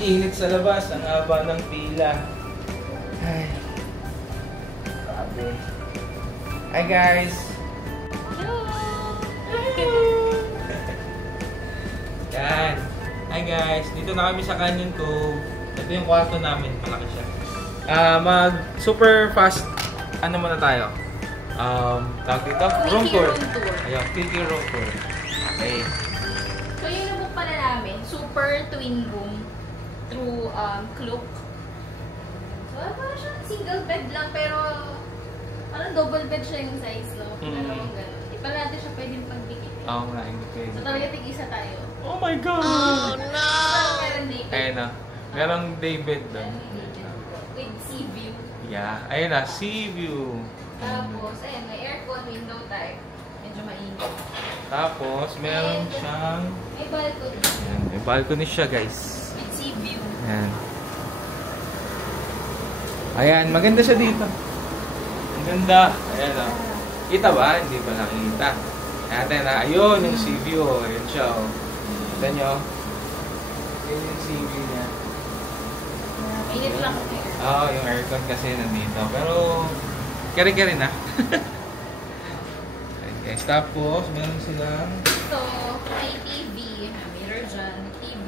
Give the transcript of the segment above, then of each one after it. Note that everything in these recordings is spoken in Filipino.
init sa labas. Ang haba ng pila. Ay. Grabe. Hi guys! Hello! Yan. Hi guys! Dito na kami sa Canyon Cove. Ito yung kwarto namin. Malaki siya. Mag super fast ano muna tayo? Tawag dito? Room tour. Ayun, quickie room tour. Okay. So yung nabook pala namin, super twin room through Klook. So parang siyang single bed lang pero parang double bed siya yung size, no? Pero gano'n. Di pa natin siya pwedeng pagdikit. Oo nga, hindi pwede. So talaga tig-isa tayo. Oh my God! Oh no! So meron dito. Ayun na. Merong day bed doon. With sea view. Yeah. Ayun na, sea view. Tapos, ayun, may aircon, window type. Medyo mainit. Tapos, meron siyang... May balcony. Ayan, may balcony siya, guys. With sea view. Ayan. Ayan, maganda siya dito. Ang ganda. Ayan o. Kita ba? Hindi ba nakikita? Ayan na. Ayun, yung sea view. Ayan siya o. Kita nyo. Ayan yung sea view niya. Mainit lang ang air. Oo, yung aircon kasi nandito. Pero, keri-keri na. Ayan guys. Tapos, meron silang... So, may TV. Mirror dyan. TV.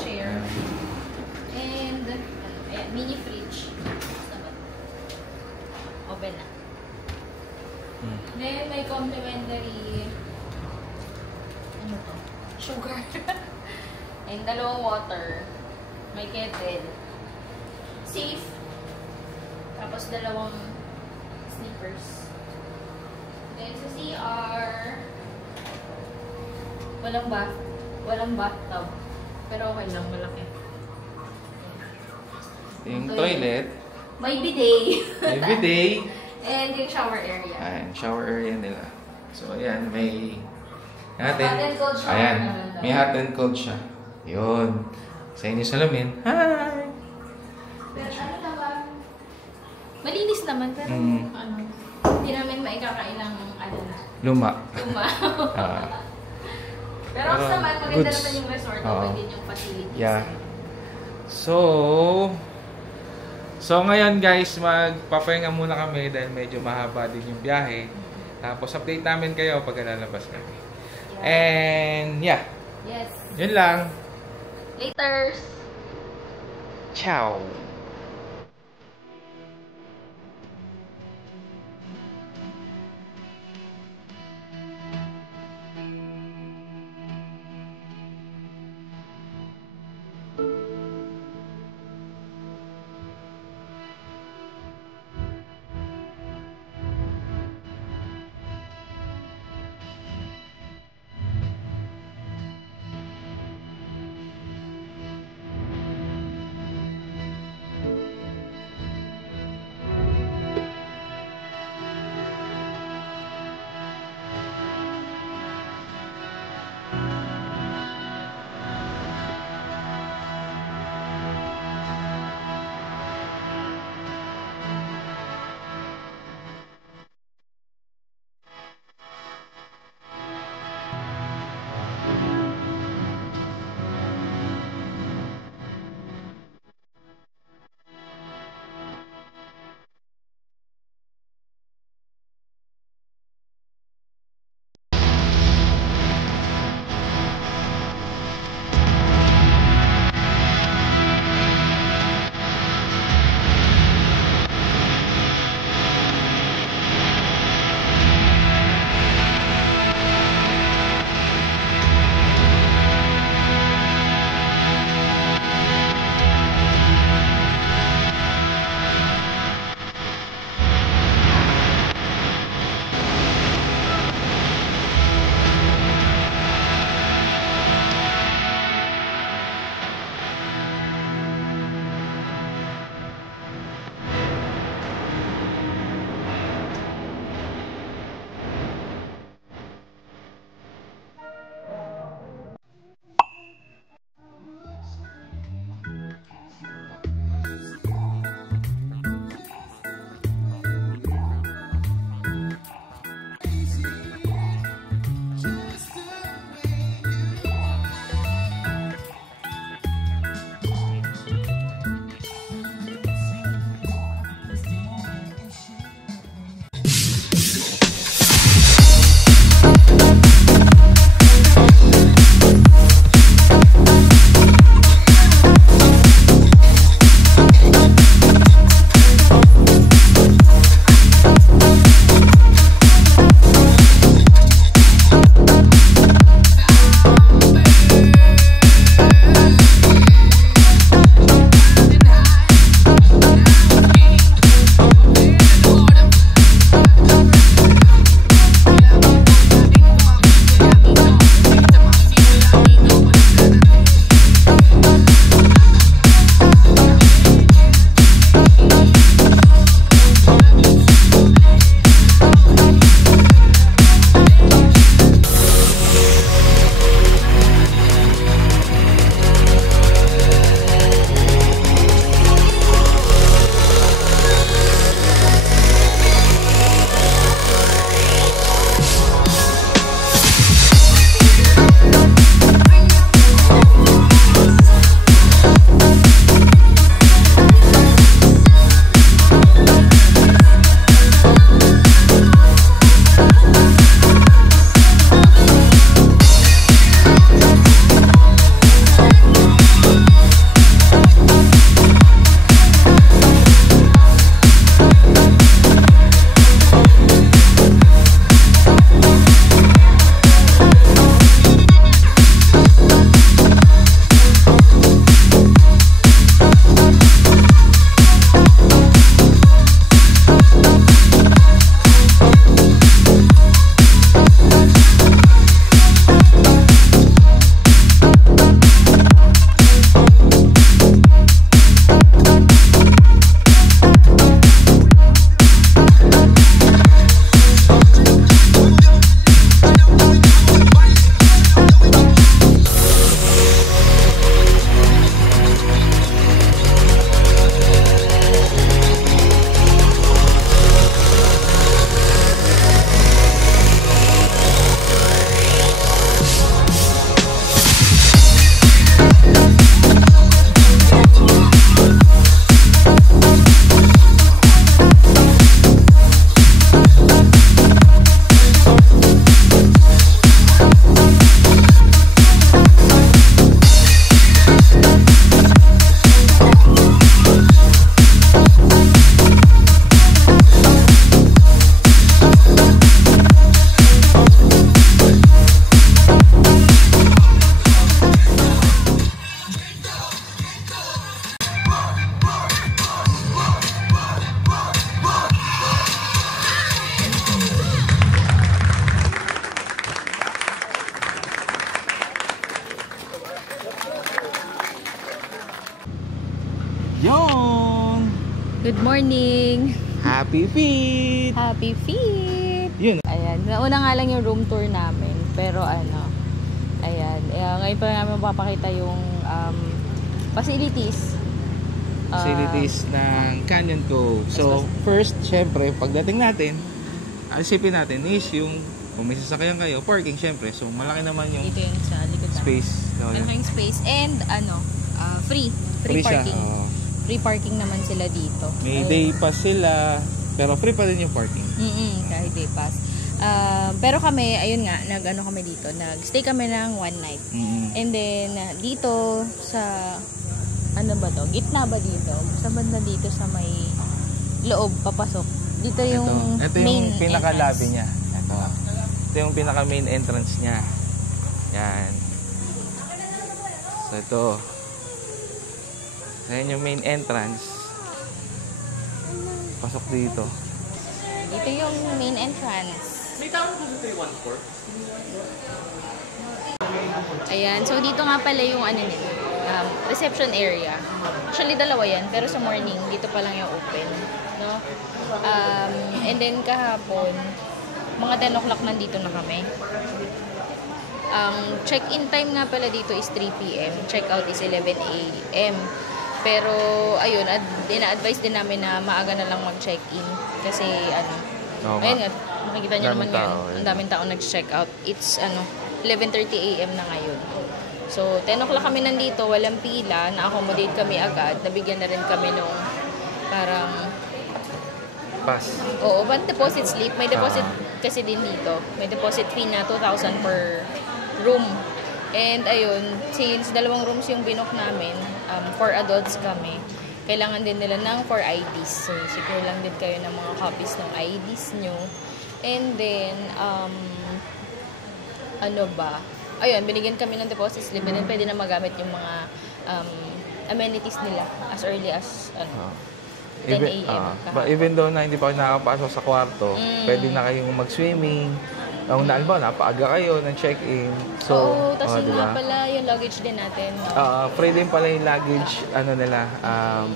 Chair. And, ayan, mini fridge. Open na. Then, may complimentary ano to? Sugar. And dalawang water. May kettle. Safe. Tapos dalawang sneakers. Then sa CR, walang bathtub. Pero okay lang, malaki. Yung toilet. May bidet. Every day. And yung shower area. Ayan, shower area nila. So, ayan, may... Hot and cold shower Ayan, naman. may hot and cold siya. Yun. Sa inyo salamin. Hi! Pero ano naman, malinis naman, pero ano, hindi namin maikakailang ano na. Luma. Luma. Pero Pero, naman, maganda goods. naman yung resort, Oo. okay din yung facilities. Yeah. So ngayon guys, magpapahinga muna kami dahil medyo mahaba din yung biyahe. Tapos update namin kayo pag lalabas kami. Yeah. And yeah, Yes. yun lang. Laters! Ciao! Yun! Good morning! Happy feet! Happy feet! Yun. Ayan, nauna nga lang yung room tour namin. Pero ayan. Ngayon pa namin mapapakita yung facilities. Facilities ng Canyon Cove. So, first, syempre, pagdating natin, isipin natin is yung kung may sasakyan kayo, parking syempre. So, malaki naman yung dito yun sa likod space. Malaking space. And, free parking. Free parking naman sila dito. May day pass sila, pero free pa din yung parking. Kahit day pass. Pero kami, ayun nga, kami dito. Nag-stay kami ng one night. And then, dito sa, gitna ba dito? Sa banda dito sa may loob, papasok. Dito yung ito main yung pinaka-lobby niya. Ito yung pinaka-main entrance niya. Yan. So, ito. Ayan yung main entrance. Pasok dito. Dito yung main entrance. May tawag po dito yung 1-4? Ayan. So, dito nga pala yung reception area. Actually, dalawa yan. Pero sa morning, dito pa lang yung open. No? And then, kahapon, mga 10 o'clock nandito na kami. Ang check-in time nga pala dito is 3 p.m. Check-out is 11 a.m. Pero, ayun, ina-advise din namin na maaga na lang mag-check-in. Kasi, ayun nga, makikita nyo naman ngayon, ang daming tao nag-check-out. It's, 11:30 a.m. na ngayon. So, 10 o'clock kami nandito, walang pila, na-accommodate kami agad. Nabigyan na rin kami nung parang pass. Oo, but deposit slip. May deposit kasi din dito. May deposit fee na 2,000 per room. And ayun, since 2 rooms yung binook namin, 4 adults kami, kailangan din nila ng 4 IDs. So, secure lang din kayo ng mga copies ng IDs nyo. And then, ayun, binigyan kami ng deposit slip and then pwede na magamit yung mga amenities nila as early as 10 a.m. But even though na hindi pa kayo nakakapasok sa kwarto, pwede na kayong mag-swimming. Kung napaaga kayo ng check-in. So, tapos nga pala yung luggage din natin. Free din pala yung luggage,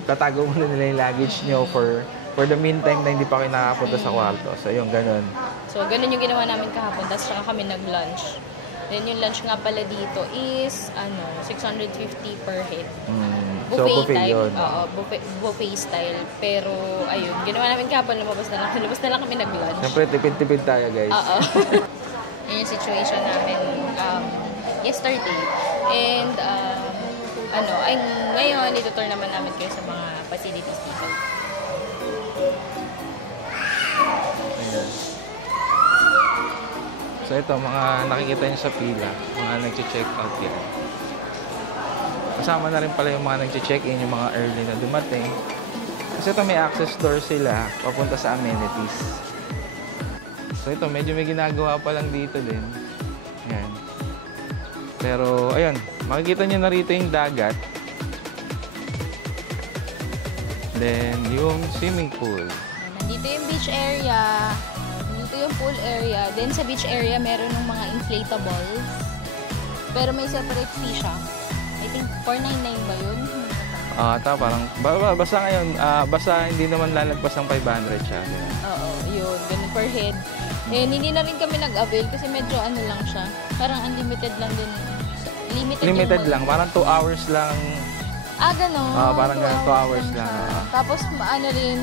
tatago muna nila yung luggage nyo for the meantime na hindi pa kayo nakakapunta sa kwarto. So, yung ganun. So, ganun yung ginawa namin kahapon. Tapos saka kami nag-lunch. Then yung lunch nga pala dito is 650 per head. So, buffet type. yun. Buffet style. Pero, ayun, ginawa namin kahapon, lumabas na lang kami nag-lunch. Siyempre, tipid-tipid tayo, guys. Yun yung situation namin yesterday. And, ngayon, itutour naman namin kayo sa mga facilities dito. Ayan. So, ito, mga nakikita nyo sa pila, mga nag-check out yan. Kasama na rin pala yung mga nag-check-in, yung mga early na dumating. Kasi ito may access door sila papunta sa amenities. So ito, medyo may ginagawa pa lang dito din. Ayan. Pero, ayun, makikita nyo na rito yung dagat. Then, yung swimming pool. Nandito yung beach area. Nandito yung pool area. Then sa beach area, meron ng mga inflatables. Pero may separate fee siya. I think 499 ba yun? Parang, basta ngayon, basta hindi naman lalagpas ng 500 siya. Oo, yun. Ganun per head. And hindi na rin kami nag-avail kasi medyo lang siya. Parang unlimited lang din. Limited lang. Parang 2 hours lang. Gano'n. Parang 2 hours lang. Tapos,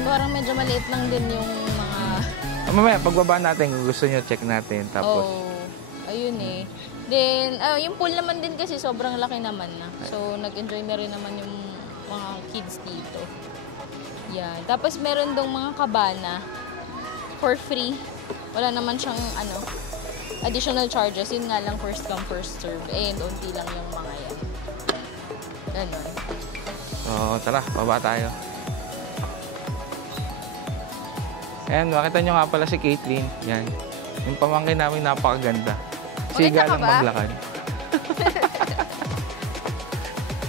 parang medyo maliit lang din yung mga... Mamaya, pagbaba natin, kung gusto nyo, check natin. Tapos, ayun eh. Then, yung pool naman din kasi sobrang laki naman na. So, nag-enjoy na rin naman yung mga kids dito. Yan. Tapos, meron dong mga kabana for free. Wala naman siyang, additional charges. Yun nga lang, first come, first serve. And, unti lang yung mga yan. Ganon. So, tara, baba tayo. Ayan, makita nyo nga pala si Caitlyn. Yan. Yung pamangkin namin napakaganda. Siga lang maglakad.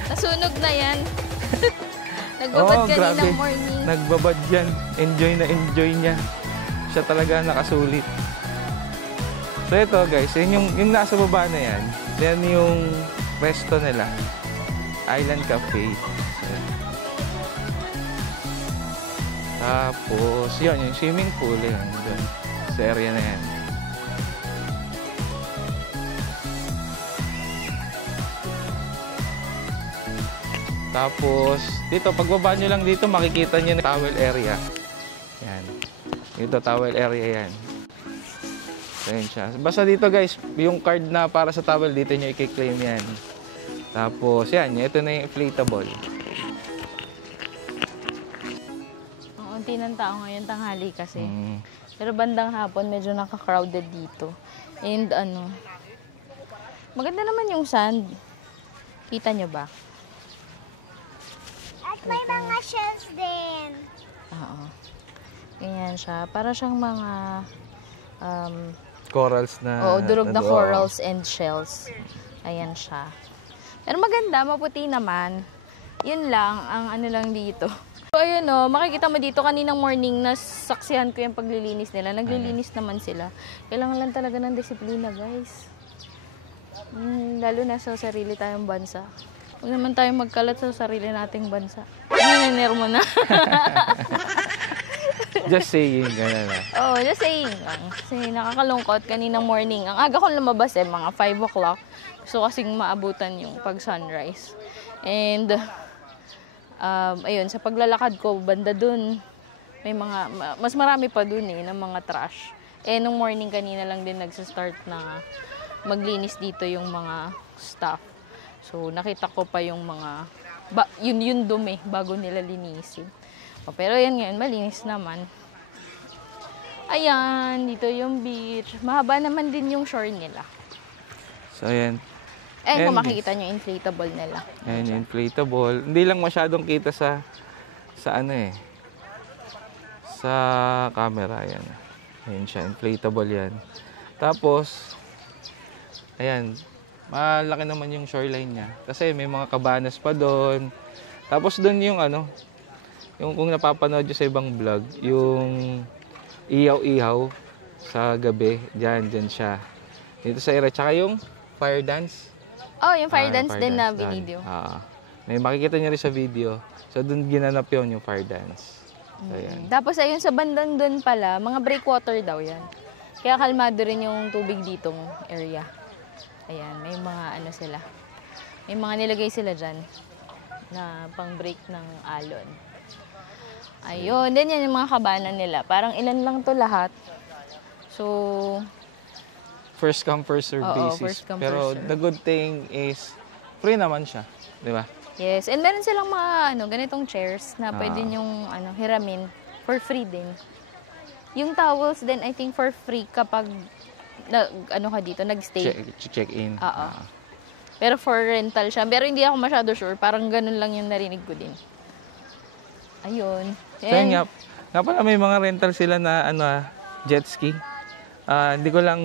Nasunog na yan. Nagbabad kaninang morning. Nagbabad yan. Enjoy na enjoy niya. Siya talaga nakasulit. So ito guys, yung nasa baba na yan. Then yung resto nila. Island Cafe. Tapos, yun, yung swimming pool, yun, dun, sa area na yan. Tapos, dito, pagbaba nyo lang dito, makikita nyo na towel area. Yan. Dito, towel area yan. Ayan siya. Basta dito guys, yung card na para sa towel, dito nyo i-claim yan. Tapos, yan. Ito na yung inflatable. Ang unti ng tao ngayon tanghali kasi. Pero bandang hapon, medyo naka-crowded dito. And ano, maganda naman yung sand. Kita nyo ba? At may mga shells din. Oo. Ganyan siya. Para siyang mga Corals na... durog na corals and shells. Ayan siya. Pero maganda, maputi naman. Yun lang, ang ano lang dito. So, ayun o, makikita mo dito kaninang morning na saksihan ko yung paglilinis nila. Naglilinis naman sila. Kailangan lang talaga ng disiplina, guys. Lalo na sa sarili tayong bansa. Huwag naman tayong magkalat sa sarili nating bansa. Naniner mo na. Just saying, gano'n na. Oo, just saying lang. Kasi nakakalungkot kaninang morning. Ang aga kong lumabas mga 5 o'clock. Gusto kasing maabutan yung pag-sunrise. And, ayun, sa paglalakad ko, banda dun, may mga, mas marami pa dun ng mga trash. Nung morning kanina lang din nagsastart na maglinis dito yung mga staff. So, nakita ko pa yung mga, yun dumi bago nila linisin. Pero yan ngayon, malinis naman. Ayan, dito yung beach. Mahaba naman din yung shore nila. So, ayan. Kung makikita nyo, inflatable nila. Ayan, inflatable. Hindi lang masyadong kita sa ano sa camera. Ayan. Ayan siya, inflatable yan. Tapos, ayan, malaki naman yung shoreline niya. Kasi may mga cabanas pa doon. Tapos doon yung yung kung napapanood nyo sa ibang vlog, yung ihaw-ihaw sa gabi, dyan siya. Dito sa area. Tsaka yung fire dance. Oh, yung fire dance din na video. May makikita nyo rin sa video. So doon ginanap yun, yung fire dance. So, ayan. Tapos ayun sa bandang doon pala, mga breakwater daw yan. Kaya kalmado rin yung tubig ditong area. Ayan, may mga sila. May mga nilagay sila dyan na pang-break ng alon. Ayun, din yan yung mga kabanan nila. Parang ilan lang to lahat. So, first come, first serve basis. First come, pero first serve. the good thing is, free naman siya. Di ba? Yes, and meron silang mga ganitong chairs na pwede nyong hiramin for free din. Yung towels din, I think for free kapag ka dito, nag-stay. Check in. Oo. Pero for rental siya. Pero hindi ako masyado sure. Parang ganun lang yung narinig ko din. Ayun. So yun nga pala may mga rental sila na jet ski. Hindi ko lang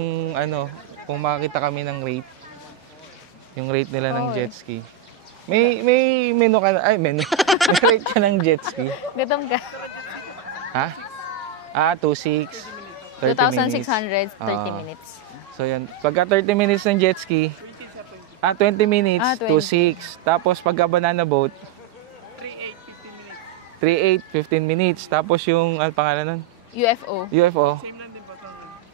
kung makakita kami ng rate. Yung rate nila ng jet ski. May menu ka na, menu. May rate ka ng jet ski. Gutom ka. Ha? 2,600. 2,600, 30 minutes. So yan, pagka 30 minutes ng jet ski, 20 minutes, 2,600. Tapos pagka banana boat, 3,800, 15 minutes. Tapos yung, pangalan nun? UFO. UFO.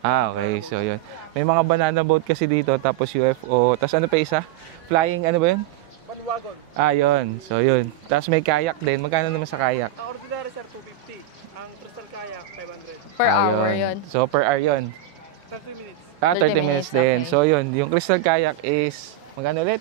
Okay. So, yun. May mga banana boat kasi dito. Tapos UFO. Tapos ano pa isa? Flying, ano ba yun? Bandwagon. Yun. So, yun. Tapos may kayak din. Magkano naman sa kayak? Ang ordinary sir, 250. Ang crystal kayak, 500. Per hour yun. So, per hour yun. 30 minutes. 30 minutes din. Okay. So, yun. Yung crystal kayak is, magkano ulit?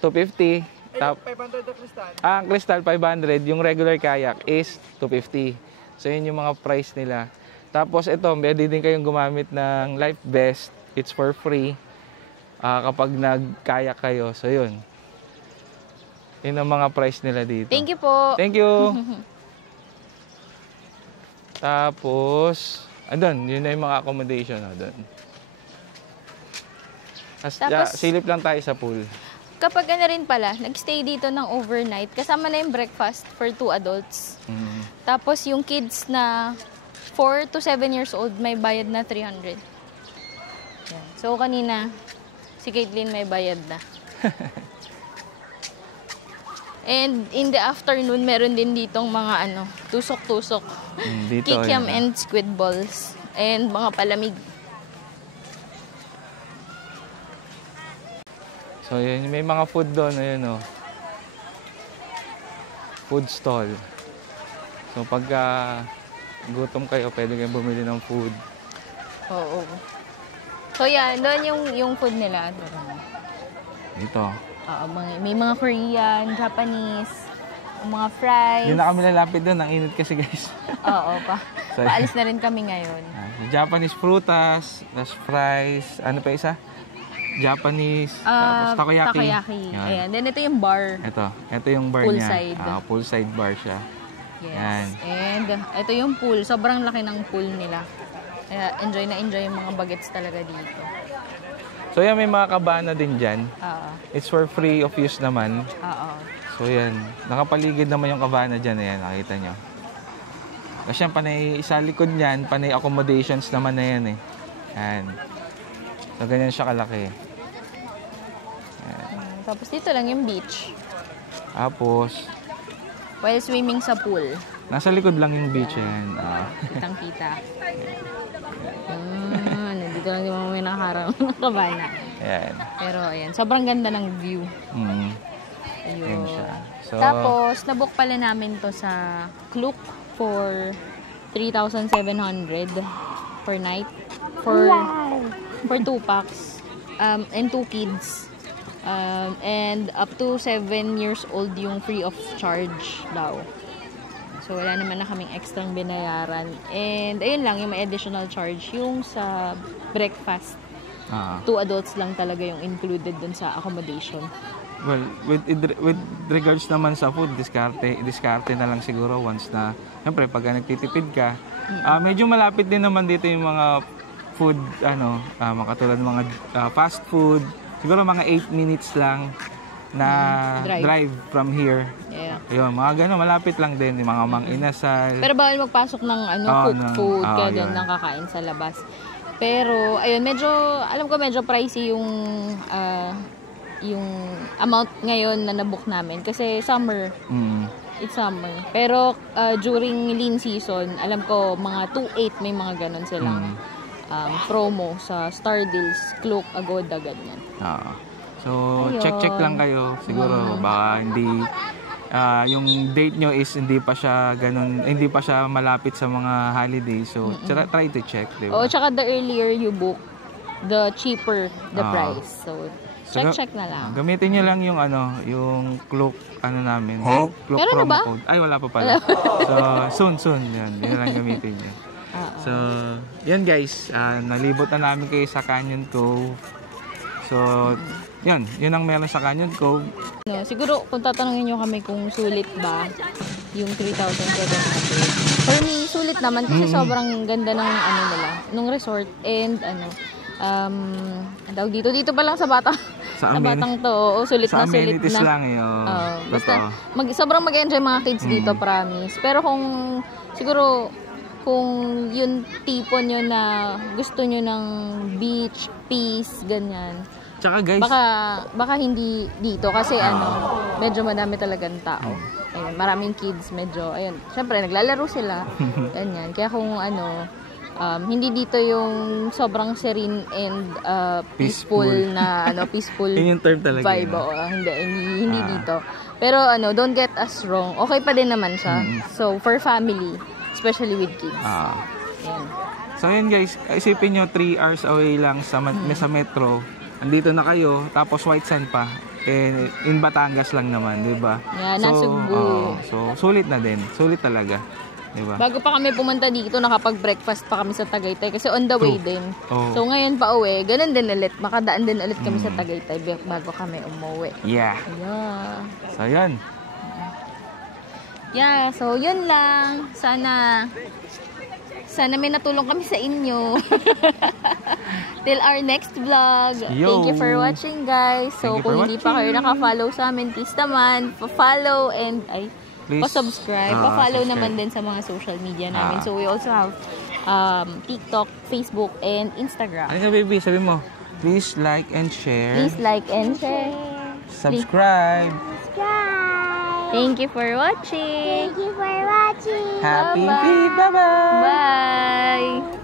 250. 500 na crystal. Ang crystal 500, yung regular kayak is 250. So yun yung mga price nila. Tapos ito, pwede din kayong gumamit ng life vest. It's for free kapag nag-kayak kayo. So yun. Yun ang mga price nila dito. Thank you po. Thank you. Tapos, andun, yun na yung mga accommodation. Andun. Tapos, silip lang tayo sa pool. Kapag rin pala, nag-stay dito ng overnight, kasama na yung breakfast for 2 adults. Tapos yung kids na 4 to 7 years old, may bayad na 300. Yan. So kanina, si Caitlyn may bayad na. And in the afternoon, meron din ditong mga tusok-tusok. Dito, Kikiam ayan. and squid balls. And mga palamig. So, yun, may mga food doon, ayun o. Food stall. So, pagka gutom kayo, pwede kayong bumili ng food. Oo. So, yan. Doon yung food nila. Dito. May mga Korean, Japanese, mga fries. Hindi na kami lalapit doon. Ang init kasi, guys. Oo, So, paalis na rin kami ngayon. Japanese prutas, tas fries, ano pa isa? Japanese, tapos takoyaki. Yan. Ayan. Then, ito yung bar. Ito yung bar Poolside. niya. Poolside bar siya. Yes. Yan. And, ito yung pool. Sobrang laki ng pool nila. Kaya, enjoy na enjoy yung mga bagets talaga dito. So yan, may mga kabana din dyan. Oo. It's for free of use naman. Oo. So yan, nakapaligid naman yung kabana dyan. Ayan, nakita nyo. Kasi yan, panay isa likod niyan, panay accommodations naman na yan eh. Yan. So ganyan siya kalaki. Tapos dito lang yung beach. Tapos, While swimming sa pool. nasa likod lang yung beach yan. Kitang-kita. Nandito lang di mo may nakaharang ng kabana. Ayan. Pero ayan, sobrang ganda ng view. Mm. Ayun. Ayan siya. So, Tapos, nabook pala namin to sa Klook for 3,700 per night. For 2 packs. And 2 kids. And up to 7 years old yung free of charge daw. So, wala naman na kaming extrang binayaran. And, ayun lang, yung may additional charge. Yung sa breakfast. 2 adults lang talaga yung included dun sa accommodation. well, with regards naman sa food, diskarte na lang siguro once na, siyempre, pag nagtitipid ka, medyo malapit din naman dito yung mga food, makatulad ng mga fast food. Siguro mga 8 minutes lang na drive from here. Yeah. Ayun, mga gano'n, malapit lang din. Yung mga mang-inasal. Pero bawal magpasok ng cooked food, kaya doon lang kakain sa labas. Pero, ayun, alam ko medyo pricey yung amount ngayon na nabook namin. Kasi summer. It's summer. Pero, during lean season, alam ko, mga 2.8 may mga ganon silang promo sa Star Deals, Klook, Agoda, ganyan. So, Ayun. check lang kayo. Siguro, baka hindi, yung date nyo is hindi pa siya ganun, hindi pa siya malapit sa mga holiday. So, try to check, diba? Oo, tsaka the earlier you book, the cheaper the price. So, check na lang. Gamitin nyo lang yung yung Klook, namin. Klook Meron na promo ba? code. Ay, wala pa pala. So, soon. Yan lang gamitin nyo. So, yan guys. Nalibot na namin kayo sa Canyon Cove. So, yun ang meron sa Canyon Cove. Siguro, kung tatanungin nyo kami kung sulit ba yung 3,700. For me, sulit naman kasi sobrang ganda ng nung resort. And dito pa lang sa Batang to, sulit sa na sulit amenities na. lang yun. Basta, sobrang mag-enjoy mga kids dito, promise. Pero siguro, kung yung tipo nyo na gusto nyo ng beach, peace, ganyan. Tsaka guys, baka hindi dito kasi medyo madami talagang tao. Ayun, maraming kids, medyo, ayun, syempre naglalaro sila. Ganyan. Kaya kung hindi dito yung sobrang serene and peaceful na peaceful yun yung term talaga. Vibe. Hindi dito. Pero don't get us wrong. Okay pa din naman siya. So for family, especially with kids. Yan. So yun guys, isipin nyo 3 hours away lang sa metro. Andito na kayo, tapos White Sand pa. In Batangas lang naman, di ba? Yeah, Nasugbu. So sulit na din. Sulit talaga. Di ba? Bago pa kami pumunta dito, nakapag-breakfast pa kami sa Tagaytay kasi on the way din. Oh. So ngayon pa uwi, ganun din ulit. Makadaan din ulit kami sa Tagaytay bago kami umuwi. Yeah. So yun. Yeah, so yun lang. Sana may natulong kami sa inyo. Till our next vlog. Yo. Thank you for watching, guys. So, kung hindi pa kayo naka-follow sa amin, please naman, pa-follow and pa-subscribe. Pa-follow naman din sa mga social media namin. So, we also have TikTok, Facebook, and Instagram. Ano ka, baby? Sabi mo, please like and share. Please like and share. Subscribe. Subscribe. Thank you for watching. Thank you for watching. Happy Bye-bye. feet. Bye-bye. Bye.